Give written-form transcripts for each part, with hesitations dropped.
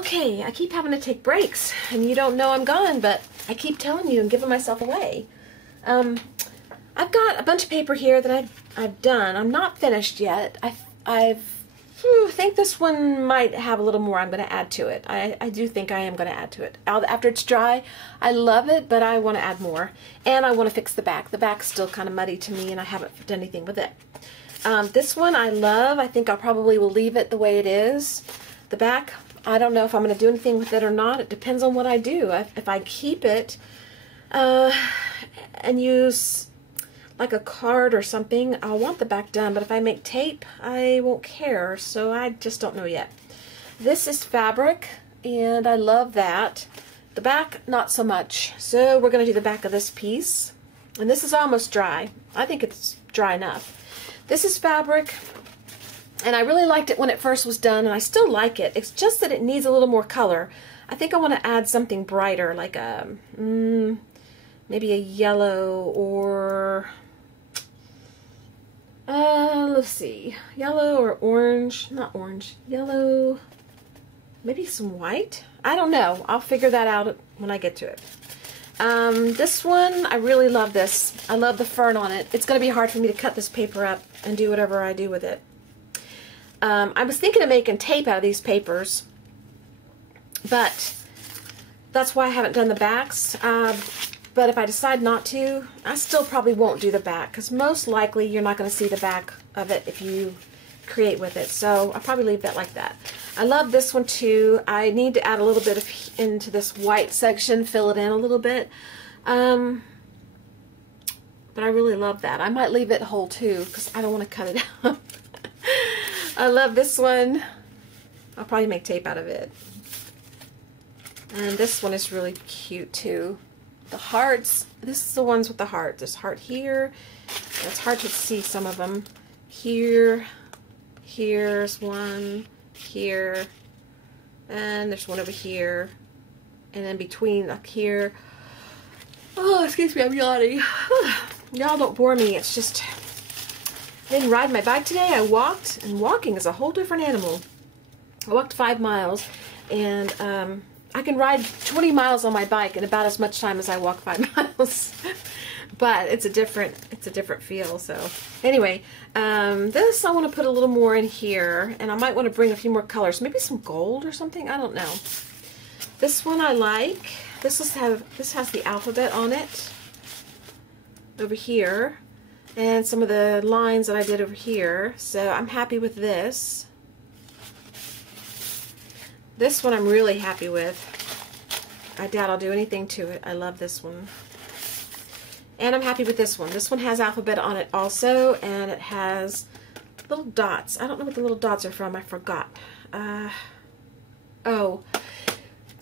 Okay, I keep having to take breaks, and you don't know I'm gone, but I keep telling you and giving myself away. I've got a bunch of paper here that I've done. I'm not finished yet. I think this one might have a little more I'm going to add to it. I do think I am going to add to it. After it's dry, I love it, but I want to add more. And I want to fix the back. The back's still kind of muddy to me, and I haven't done anything with it. This one I love. I think I probably will leave it the way it is. The back, I don't know if I'm going to do anything with it or not. It depends on what I do. If I keep it and use like a card or something, I'll want the back done, but if I make tape, I won't care, so I just don't know yet. This is fabric, and I love that. The back, not so much. So we're going to do the back of this piece, and this is almost dry. I think it's dry enough. This is fabric, and I really liked it when it first was done, and I still like it. It's just that it needs a little more color. I think I want to add something brighter, like a, maybe a yellow or... let's see, yellow or orange, not orange, yellow, maybe some white. I don't know. I'll figure that out when I get to it. This one, I really love this. I love the fern on it. It's going to be hard for me to cut this paper up and do whatever I do with it. I was thinking of making tape out of these papers, but that's why I haven't done the backs. But if I decide not to, I still probably won't do the back, because most likely you're not going to see the back of it if you create with it. So I'll probably leave that like that. I love this one too. I need to add a little bit into this white section, fill it in a little bit. But I really love that. I might leave it whole too, because I don't want to cut it out. I love this one. I'll probably make tape out of it. And this one is really cute too. The hearts, this is the ones with the heart. There's heart here. It's hard to see some of them. Here, here's one, here, and there's one over here, and then between like here. Oh, excuse me, I'm yawning. Y'all don't bore me. It's just, I didn't ride my bike today. I walked, and walking is a whole different animal. I walked 5 miles, and I can ride 20 miles on my bike in about as much time as I walk 5 miles. But it's a different feel. So anyway, this I want to put a little more in here, and I might want to bring a few more colors, maybe some gold or something. I don't know. This one I like. This has the alphabet on it over here, and some of the lines that I did over here. So I'm happy with this. This one I'm really happy with. I doubt I'll do anything to it. I love this one. And I'm happy with this one. This one has alphabet on it also, and it has little dots. I don't know what the little dots are from. I forgot. Oh,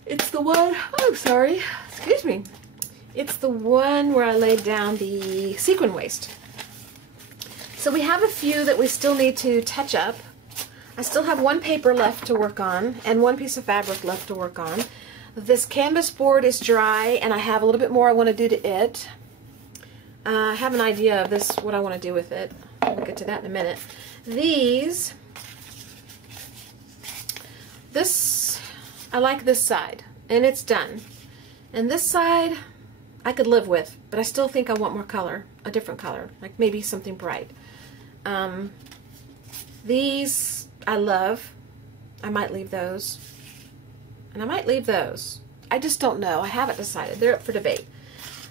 it's the one, oh, sorry. Excuse me. It's the one where I laid down the sequin waist. So we have a few that we still need to touch up. I still have one paper left to work on and one piece of fabric left to work on. This canvas board is dry, and I have a little bit more I want to do to it. I have an idea of this, what I want to do with it. We'll get to that in a minute. I like this side, and it's done. And this side, I could live with, but I still think I want more color, a different color, like maybe something bright. These I love. I might leave those. And I might leave those. I just don't know. I haven't decided. They're up for debate.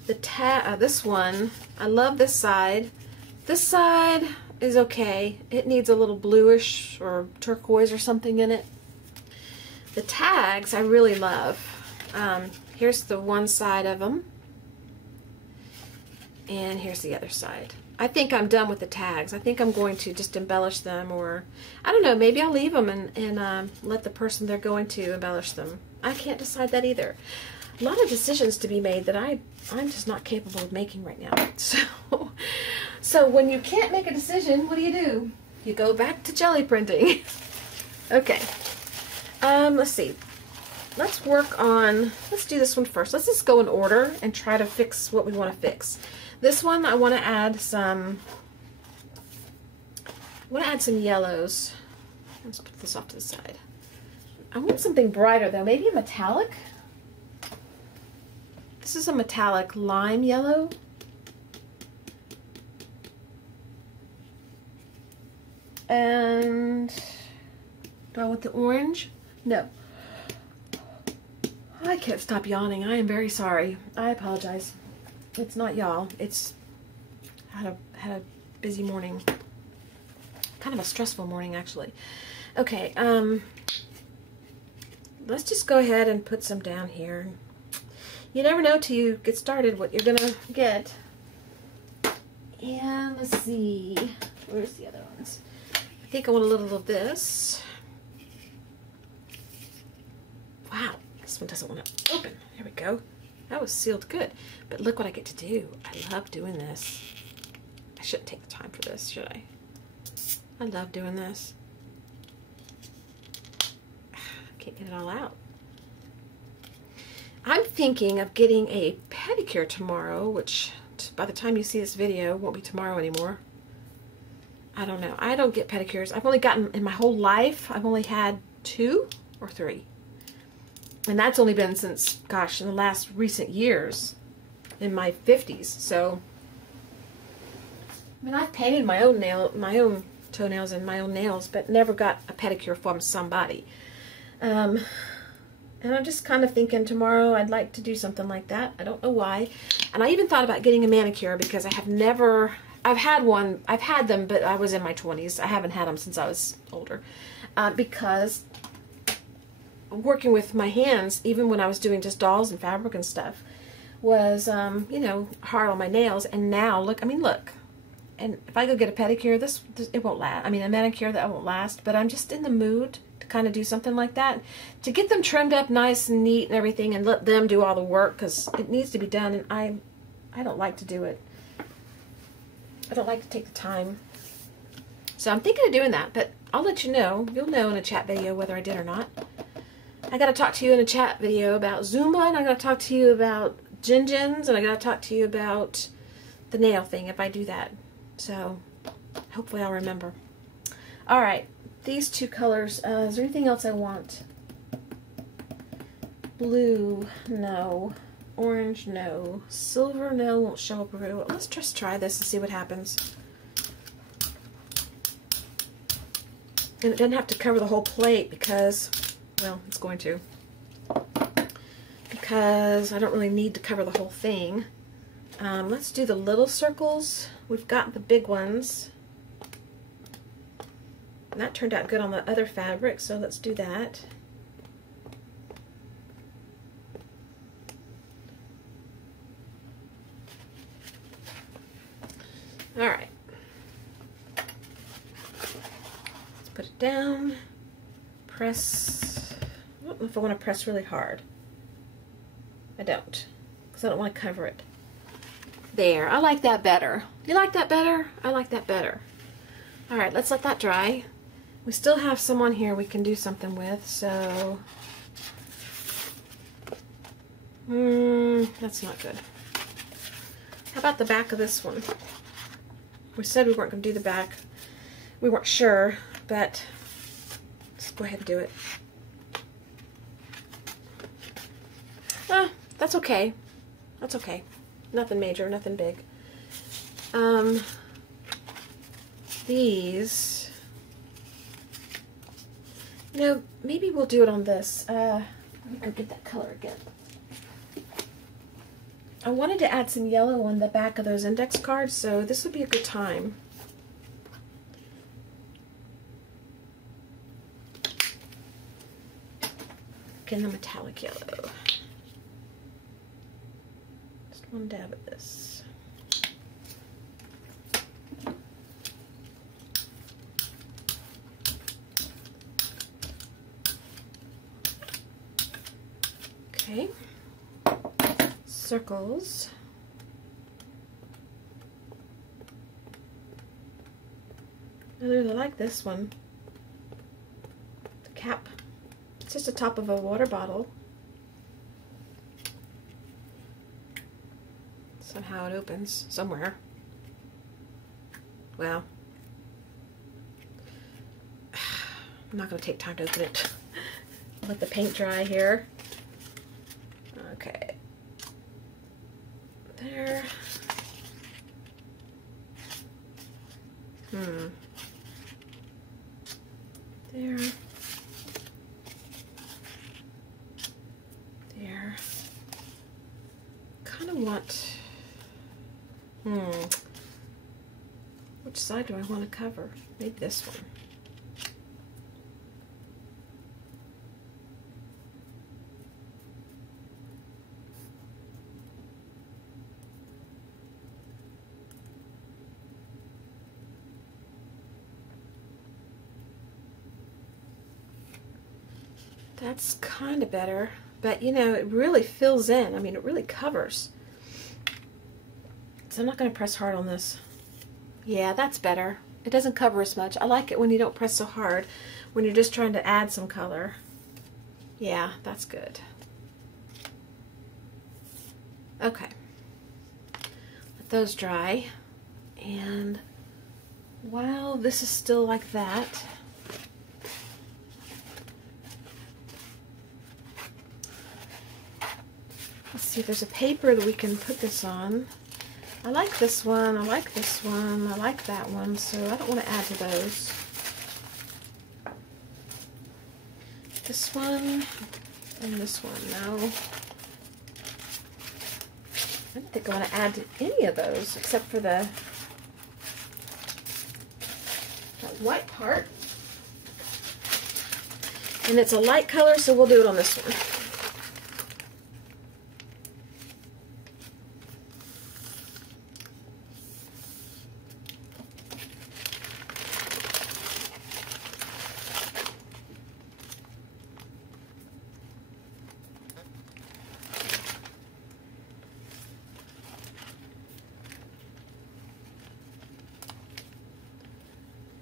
This one, I love this side. This side is okay. It needs a little bluish or turquoise or something in it. The tags I really love. Here's the one side of them. And here's the other side. I think I'm done with the tags. I think I'm going to just embellish them, or I don't know, maybe I'll leave them and let the person they're going to embellish them. I can't decide that either. A lot of decisions to be made that I'm just not capable of making right now. So when you can't make a decision, what do? You go back to jelly printing. Okay. Let's see. Let's do this one first. Let's just go in order and try to fix what we want to fix. This one, I want to add some yellows. Let's put this off to the side. I want something brighter though, maybe a metallic. This is a metallic lime yellow. And do I want the orange? No. I can't stop yawning. I am very sorry. I apologize. It's not y'all. It's had a busy morning. Kind of a stressful morning actually. Okay, let's just go ahead and put some down here. You never know till you get started what you're gonna get. And let's see. Where's the other ones? I think I want a little of this. Wow, this one doesn't want to open. There we go. That was sealed good. But look what I get to do. I love doing this. I shouldn't take the time for this, should I? I love doing this. I can't get it all out. I'm thinking of getting a pedicure tomorrow, which by the time you see this video won't be tomorrow anymore. I don't know. I don't get pedicures. I've only gotten, in my whole life, I've only had 2 or 3. And that's only been since, gosh, in the last recent years, in my 50s. So, I mean, I've painted my own toenails and my own nails, but never got a pedicure from somebody. And I'm just kind of thinking tomorrow I'd like to do something like that. I don't know why. And I even thought about getting a manicure because I have never... I've had them, but I was in my 20s. I haven't had them since I was older. Because working with my hands, even when I was doing just dolls and fabric and stuff, was, you know, hard on my nails. And now, look, I mean, look. And if I go get a pedicure, this it won't last. I mean, a manicure, that won't last. But I'm just in the mood to kind of do something like that. To get them trimmed up nice and neat and everything and let them do all the work because it needs to be done. And I don't like to do it. I don't like to take the time. So I'm thinking of doing that, but I'll let you know. You'll know in a chat video whether I did or not. I got to talk to you in a chat video about Zumba, and I got to talk to you about Jin-Jins, and I got to talk to you about the nail thing if I do that. So hopefully I'll remember. All right, these 2 colors. Is there anything else I want? Blue, no. Orange, no. Silver, no, won't show up very well. Let's just try this and see what happens. And it doesn't have to cover the whole plate because, well, it's going to. Because I don't really need to cover the whole thing. Let's do the little circles. We've got the big ones. And that turned out good on the other fabric, so let's do that. All right, let's put it down, press. I don't know if I want to press really hard. I don't, because I don't want to cover it. There, I like that better. You like that better? I like that better. All right, let's let that dry. We still have some on here we can do something with, so. That's not good. How about the back of this one? We said we weren't going to do the back. We weren't sure, but let's go ahead and do it. That's okay. That's okay. Nothing major, nothing big. These, you know, maybe we'll do it on this. Let me go get that color again. I wanted to add some yellow on the back of those index cards, so this would be a good time. Again, the metallic yellow. Just one dab at this. Okay. Circles. I really like this one. The cap. It's just the top of a water bottle. Somehow it opens somewhere. Well, I'm not going to take time to open it. let the paint dry here. Okay. There. There. There. Kind of want... Which side do I want to cover? Maybe this one. That's kind of better, but you know, it really fills in. I mean, it really covers. So I'm not going to press hard on this. Yeah, that's better. It doesn't cover as much. I like it when you don't press so hard, when you're just trying to add some color. Yeah, that's good. Okay. Let those dry. And while this is still like that, let's see if there's a paper that we can put this on. I like this one, I like this one, I like that one, so I don't want to add to those. This one and this one, no. I don't think I want to add to any of those except for that white part. And it's a light color, so we'll do it on this one.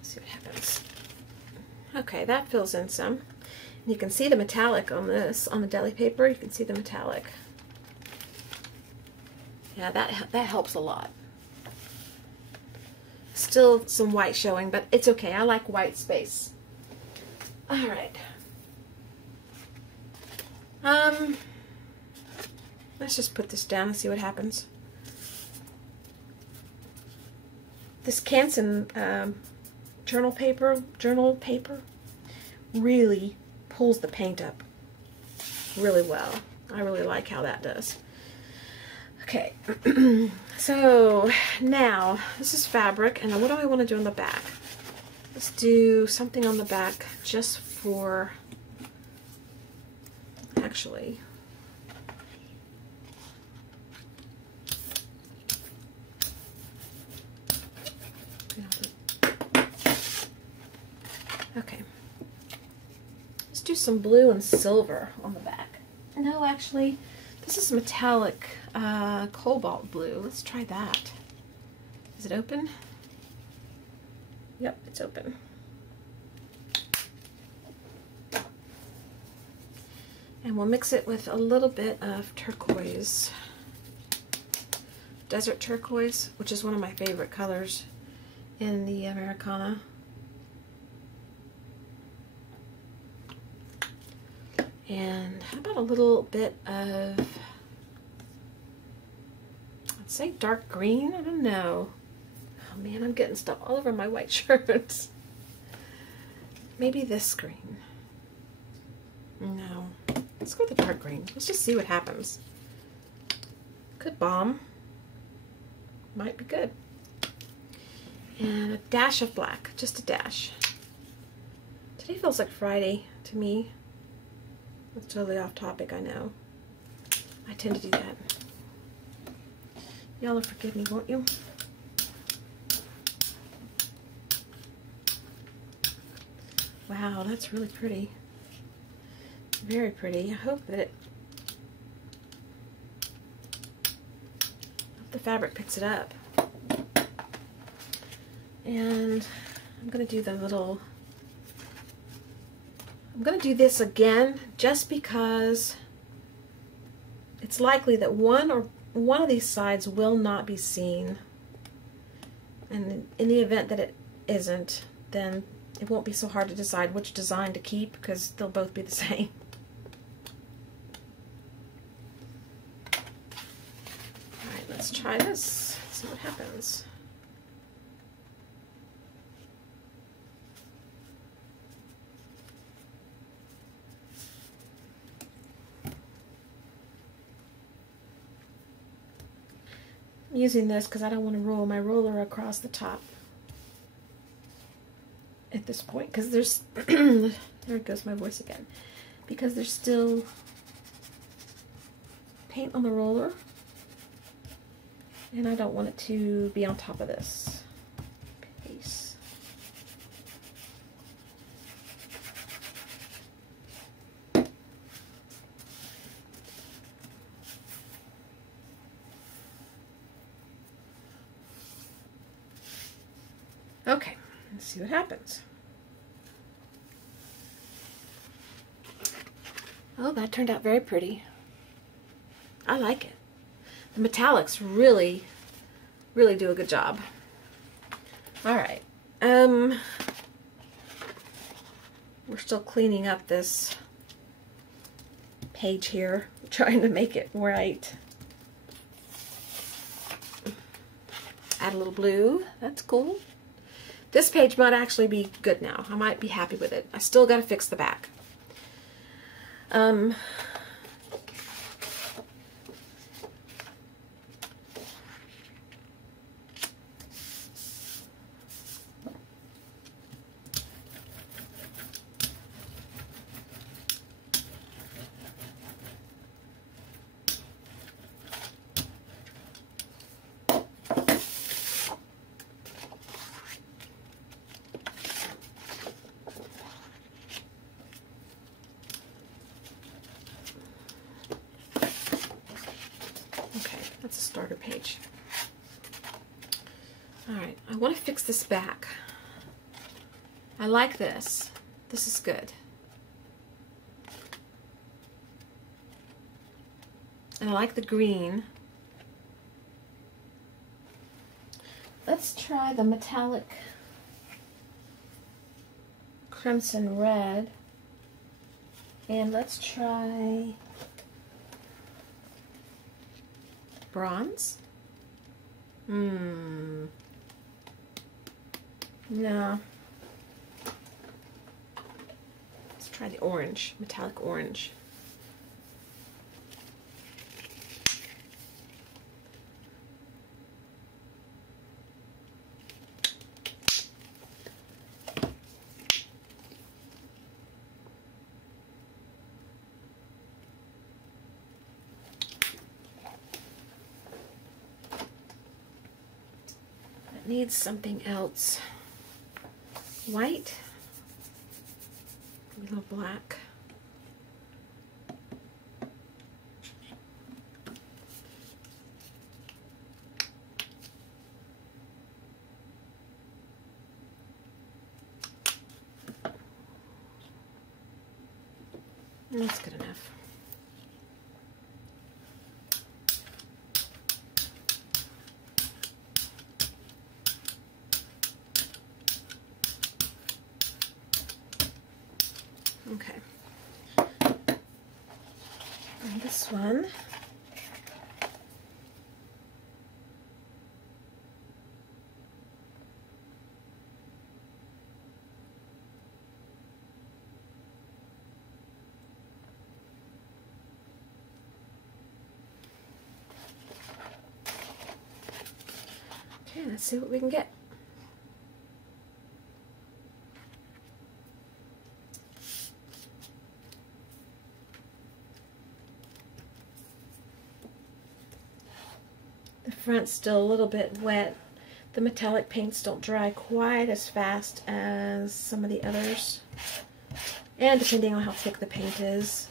See what happens. Okay, that fills in some. And you can see the metallic on this, on the deli paper. You can see the metallic. Yeah, that helps a lot. Still some white showing, but it's okay. I like white space. All right. Let's just put this down and see what happens. This Canson journal paper really pulls the paint up really well. I really like how that does. Okay, so now this is fabric, and what do I want to do on the back? Let's do something on the back just for, actually, okay, let's do some blue and silver on the back. No, actually, this is metallic cobalt blue. Let's try that. Is it open? Yep, it's open. And we'll mix it with a little bit of turquoise. Desert turquoise, which is one of my favorite colors in the Americana. And how about a little bit of, I'd say dark green? I don't know. Oh man, I'm getting stuff all over my white shirts. Maybe this green. No. Let's go with the dark green. Let's just see what happens. Could bomb. Might be good. And a dash of black. Just a dash. Today feels like Friday to me. That's totally off topic, I know. I tend to do that. Y'all will forgive me, won't you? Wow, that's really pretty. Very pretty. I hope that the fabric picks it up. And I'm going to do the little... I'm going to do this again just because it's likely that one of these sides will not be seen. And in the event that it isn't, then it won't be so hard to decide which design to keep because they'll both be the same. let's try this. See what happens. I'm using this because I don't want to roll my roller across the top at this point, because there's there goes my voice again, because there's still paint on the roller and I don't want it to be on top of this piece. Okay, let's see what happens. Oh, that turned out very pretty. I like it. The metallics really, really do a good job. All right. We're still cleaning up this page here, trying to make it right. Add a little blue. That's cool. This page might actually be good now. I might be happy with it. I still got to fix the back. That's a starter page. Alright, I want to fix this back. I like this. This is good. And I like the green. Let's try the metallic crimson red. And let's try bronze? No. Let's try the orange, metallic orange. Needs something else. White, a little black. That's good enough. Okay. And this one. Okay, let's see what we can get. The front's still a little bit wet. The metallic paints don't dry quite as fast as some of the others. And depending on how thick the paint is.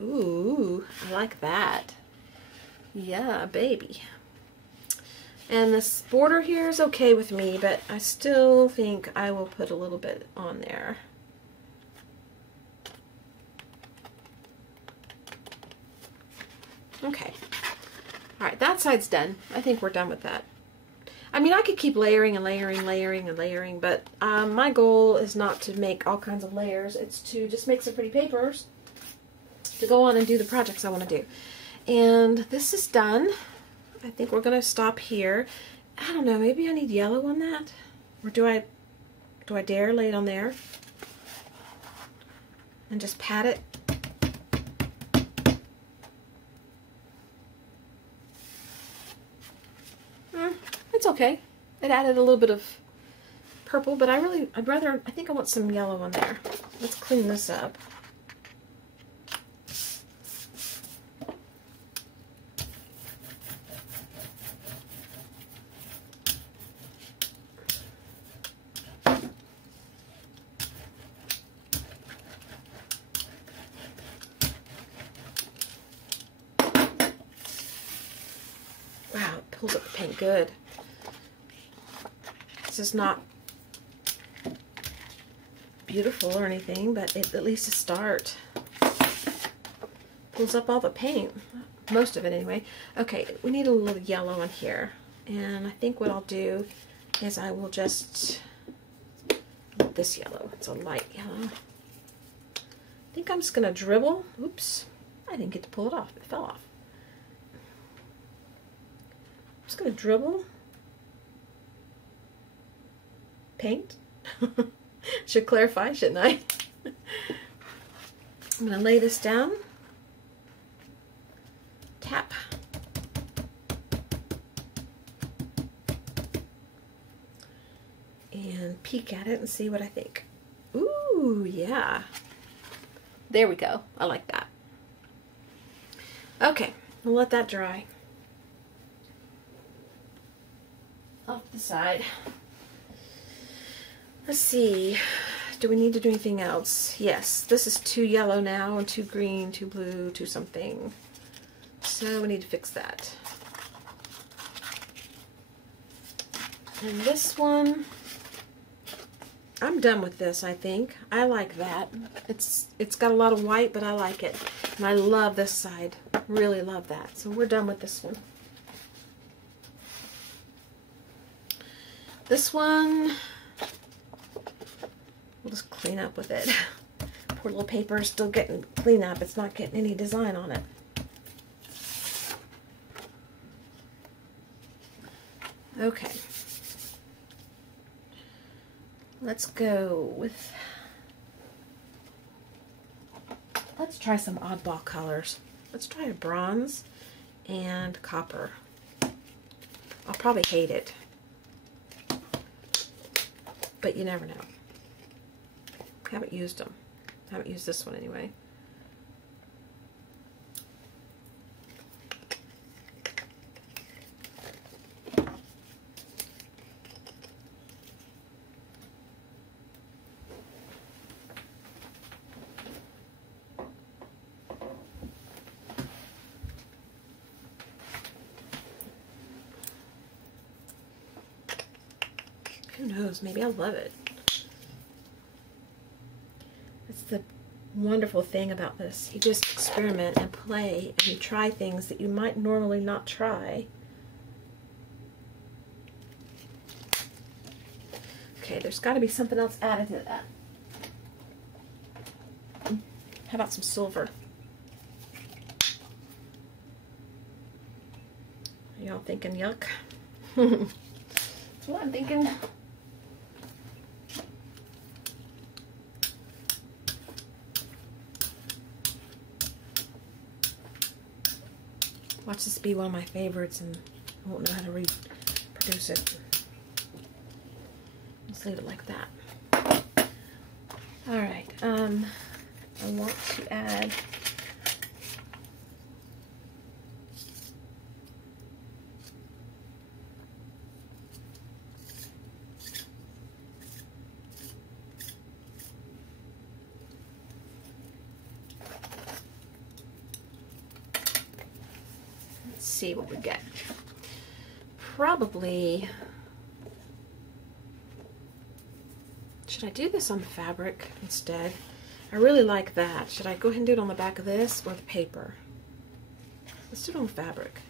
Ooh, I like that. Yeah, baby. And this border here is okay with me, but I still think I will put a little bit on there. Okay. Alright, that side's done. I think we're done with that. I mean, I could keep layering and layering, layering and layering, but my goal is not to make all kinds of layers. It's to just make some pretty papers to go on and do the projects I want to do. And this is done. I think we're going to stop here. I don't know, maybe I need yellow on that? Or do I dare lay it on there? And just pat it? It's okay. It added a little bit of purple, but I think I want some yellow on there. Let's clean this up. Wow, it pulls up the paint good. This is not beautiful or anything, but it at least a start. Pulls up all the paint. Most of it anyway. Okay, we need a little yellow in here. And I think what I'll do is I will just, this yellow, it's a light yellow. I think I'm just going to dribble. Oops, I didn't get to pull it off. It fell off. I'm just going to dribble paint. Should clarify, shouldn't I? I'm going to lay this down. Tap. And peek at it and see what I think. Ooh, yeah. There we go. I like that. Okay, we'll let that dry. Off the side. Let's see. Do we need to do anything else? Yes, this is too yellow now, and too green, too blue, too something. So we need to fix that. And this one, I'm done with this, I think. I like that. It's got a lot of white, but I like it. And I love this side. Really love that. So we're done with this one. This one, we'll just clean up with it. Poor little paper is still getting clean up. It's not getting any design on it. Okay. Let's go with, let's try some oddball colors. Let's try a bronze and copper. I'll probably hate it, but you never know. Haven't used them. Haven't used this one anyway. Who knows? Maybe I'll love it. That's the wonderful thing about this. You just experiment and play, and you try things that you might normally not try. Okay, there's got to be something else added to that. How about some silver? Are y'all thinking yuck? That's what I'm thinking. Watch this be one of my favorites, and I won't know how to reproduce it. Let's leave it like that. Alright, I want to add see what we get. Probably, should I do this on the fabric instead? I really like that. Should I go ahead and do it on the back of this or the paper? Let's do it on the fabric.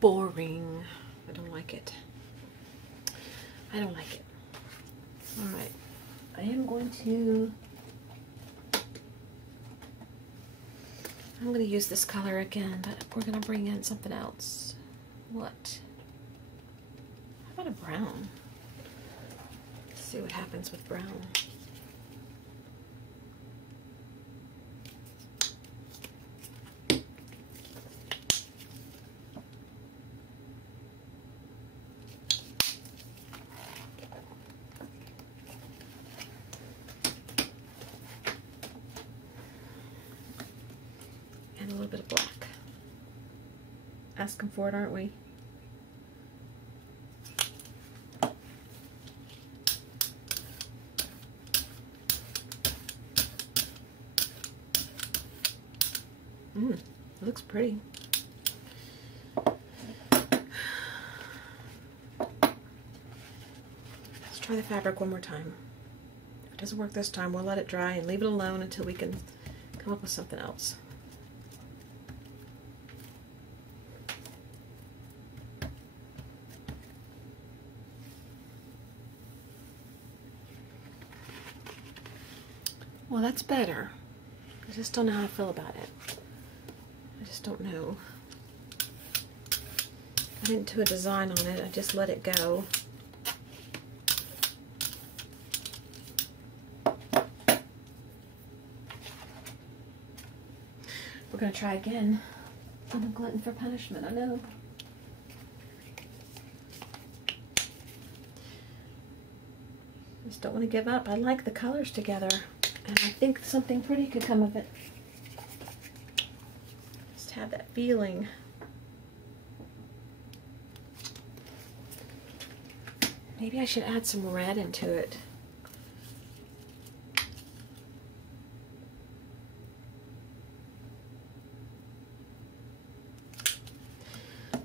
boring. I don't like it. I don't like it. All right. I am going to... I'm going to use this color again, but we're going to bring in something else. What? How about a brown? Let's see what happens with brown. And a little bit of black. Asking for it, aren't we? It looks pretty. Let's try the fabric one more time. If it doesn't work this time, we'll let it dry and leave it alone until we can come up with something else. Well, that's better. I just don't know how I feel about it. I just don't know. I didn't do a design on it. I just let it go. We're going to try again. I'm a glutton for punishment, I know. Just don't want to give up. I like the colors together, and I think something pretty could come of it. Just have that feeling. Maybe I should add some red into it.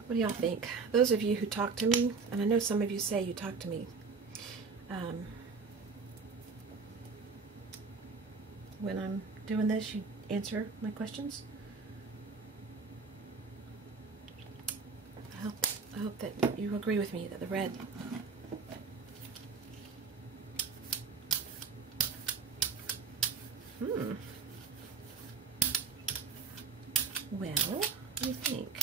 What do y'all think? Those of you who talk to me, and I know some of you say you talk to me, when I'm doing this, you answer my questions. I hope that you agree with me that the red Well, what do you think?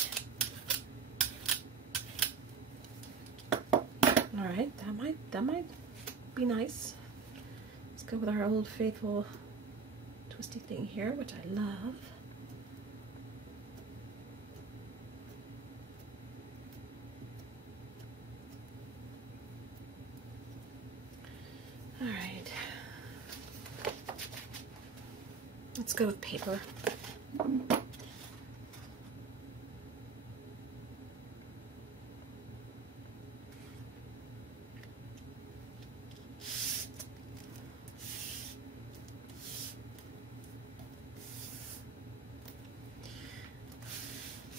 Alright, that might be nice. Let's go with our old faithful twisty thing here, which I love. Alright. Let's go with paper.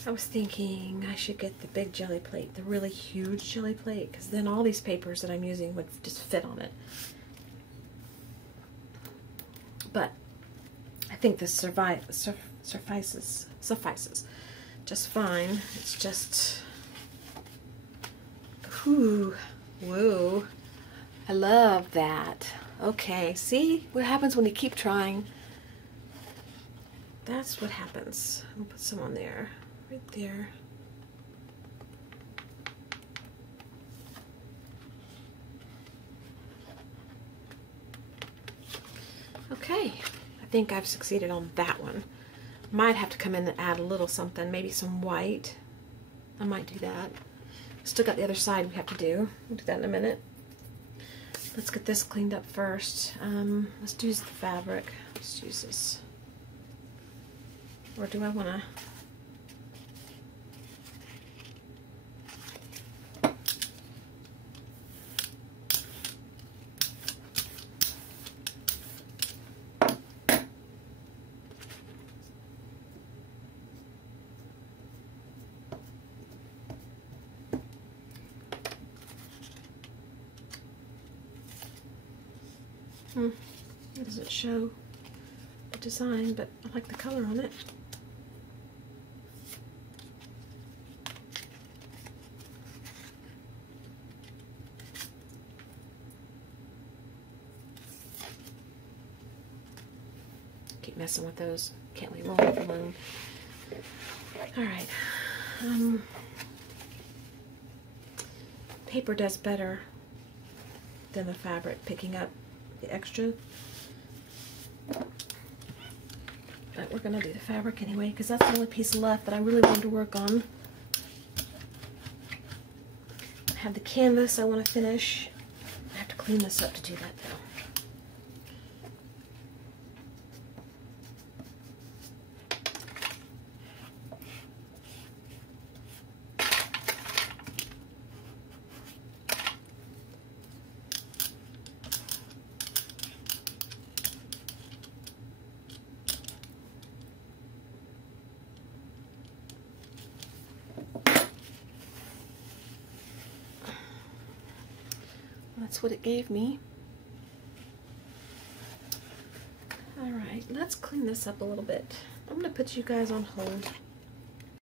I was thinking I should get the big jelly plate, the really huge jelly plate, because then all these papers that I'm using would just fit on it. But I think this suffices just fine. It's just, whoo, I love that. Okay, see what happens when you keep trying? That's what happens. I'll put some on there. Right there. Okay, I think I've succeeded on that one. Might have to come in and add a little something, maybe some white. I might do that. Still got the other side we have to do. We'll do that in a minute. Let's get this cleaned up first. Let's use the fabric. Let's use this. Or do I want to... It doesn't show the design, but I like the color on it. messing with those. Can't leave them alone. Alright. Paper does better than the fabric, picking up the extra. But we're going to do the fabric anyway, because that's the only piece left that I really wanted to work on. I have the canvas I want to finish. I have to clean this up to do that though. That's what it gave me. Alright, let's clean this up a little bit. I'm going to put you guys on hold.